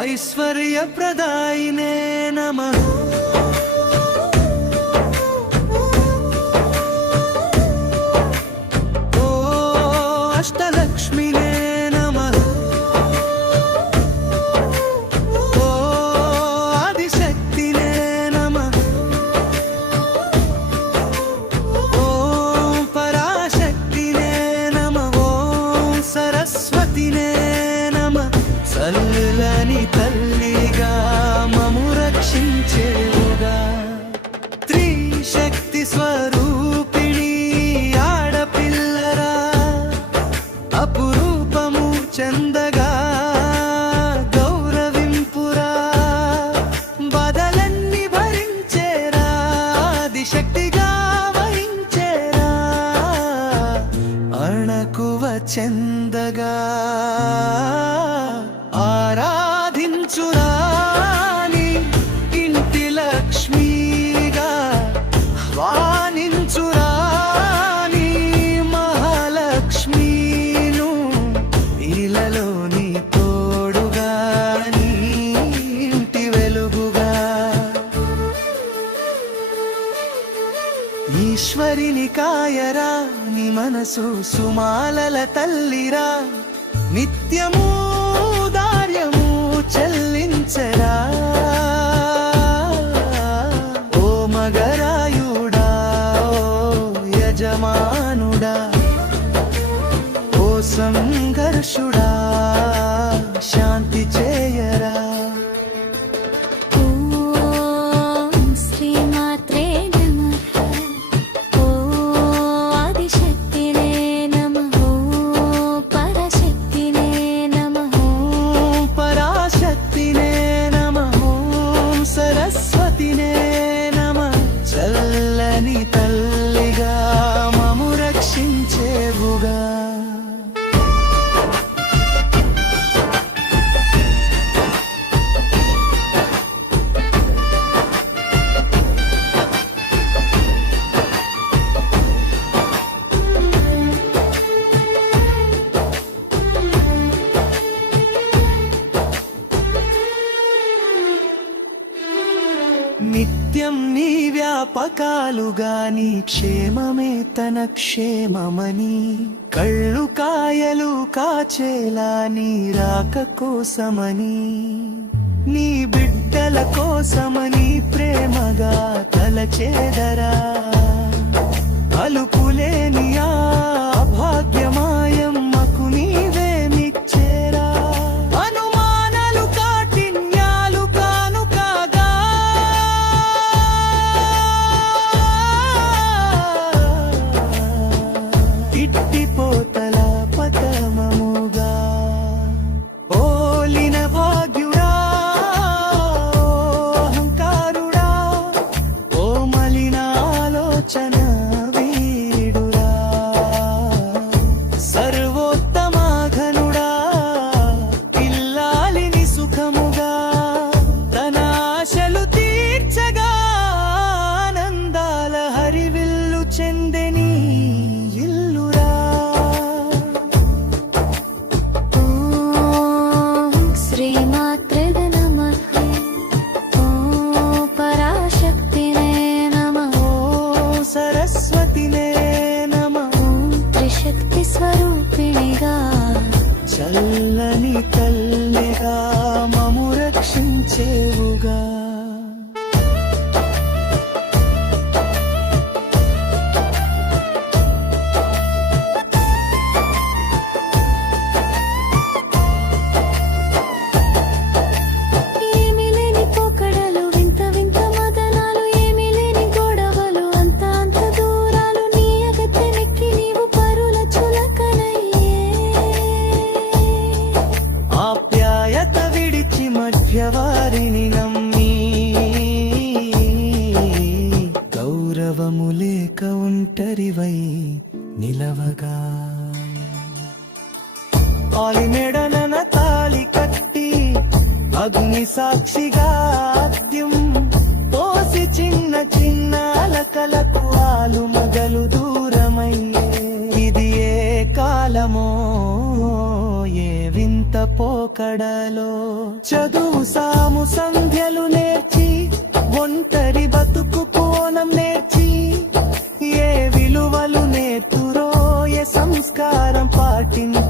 ऐश्वर्यप्रदायिने नमः। ओ अष्टलक्ष्मिने नमः। ओ आदिशक्तिने नमः। ॐ पराशक्तिने नमः। ॐ सरस्वतिने नमः। చల్లని తల్లిగా మము రక్షించేవుగా, త్రిశక్తి స్వరూపిణి ఆడపిల్లరా, అపురూపము చందగా గౌరవింపురా, బదలన్నీ భరించేరా, ఆదిశక్తిగా వహించేరా, అణకువ చందగా ఆరాధించురాని ఇంటి లక్ష్మిగా, వానించురాని మహాలక్ష్మిను, ఇలలోని తోడుగా నీ ఇంటి వెలుగుగా, ఈశ్వరిని కాయరా నీ మనసు సుమాలల తల్లిరా, నిత్యము దార్యము చెల్లించరా, ఓ మగరాయుడా ఓ యజమానుడా, ఓ సంఘర్షుడా శాంతి చేయరా. సరస్వతినే నమః. చల్లని తల్లిగా మము రక్షించేవుగా. నిత్యం నీ వ్యాపకాలుగా నీ క్షేమమే తన క్షేమమని, కళ్ళు కాయలు కాచేలా నీ రాక కోసమని, నీ బిడ్డల కోసమని ప్రేమగా తలచేదరా, అలుపులేని ఆ భాగ్యమాయమ్మకు నీవే మిచ్చేరా, అనుమానాలు కాఠిన్యాలు కాను కాగా, ఇట్టిపోతల పతమముగా, ఓలిన భాగ్యుడా అహంకారుడా, ఓ మలిన ఆలోచన వీడురా, సర్వోత్తమాఘనుడా పిల్లాలిని సుఖముగా, తన ఆశలు తీర్చగా ఆనందాల హరివిల్లు చెందెని ఇల్లురా. శ్రీమాత్రే నమః. ఓం పరాశక్తినే నమః. ఓం సరస్వతినే నమః. ఓం త్రిశక్తి స్వరూపిణిగా, చల్లని తల్లిగా మము రక్షించేవుగా. ఏమీ లేని పోకడలు వింత వింత మదనాలు, ఏమీ లేని గొడవలు అంత అంత దూరాలు, నీ అగత్యమెక్కి నీవు పరుల చులకనయ్యే, ఆప్యాయత విడిచి మధ్యవారిని నమ్మి, గౌరవము లేక ఒంటరివై నిలవగా, ఆలిమెడలన తాళి కట్టి అగ్ని సాక్షిగా ఆద్యం పోసి చిన్న చిన్న అలకలకు ఆలు మగలు దూరమయ్యే, ఇది ఏ కాలమో ఏ వింత పోకడలో చదువు సాము సంధ్యలు నేర్చి ఒంటరి బతుకు కోణం నేర్చి ఏ విలువలు నేర్తురో ఏ సంస్కారం పాటించ